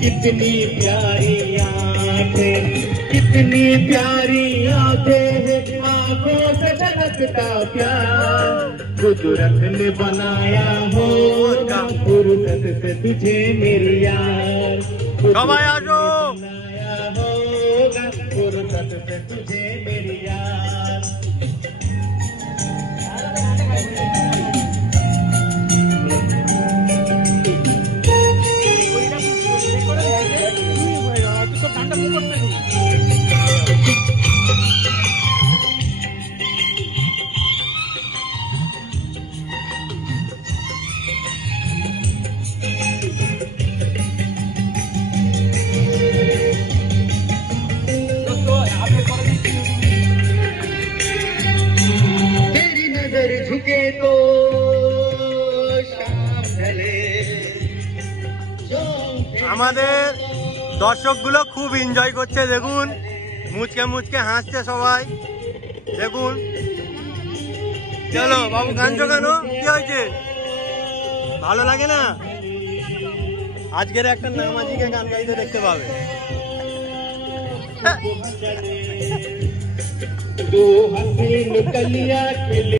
कितनी प्यारी आंखें, कितनी प्यारी आंखें हैं, आंखों से झलकता प्यार। कुदरत ने बनाया होगा फुर्सत से तुझे मेरी यार, बनाया होगा फुर्सत से तुझे मेरी यार। तेरी नजर झुके तो शाम ढले। আমাদের দর্শকগুলো খুব এনজয় করছে, দেখুন মুচকে মুচকে হাসছে সবাই, দেখুন। চলো বাবু, কাঁদছো কেন? কি হয়েছে? ভালো লাগে না? আজকের একটা নামাজিকে গান গাইতে দেখতে পাবে। दो हसीन कलियां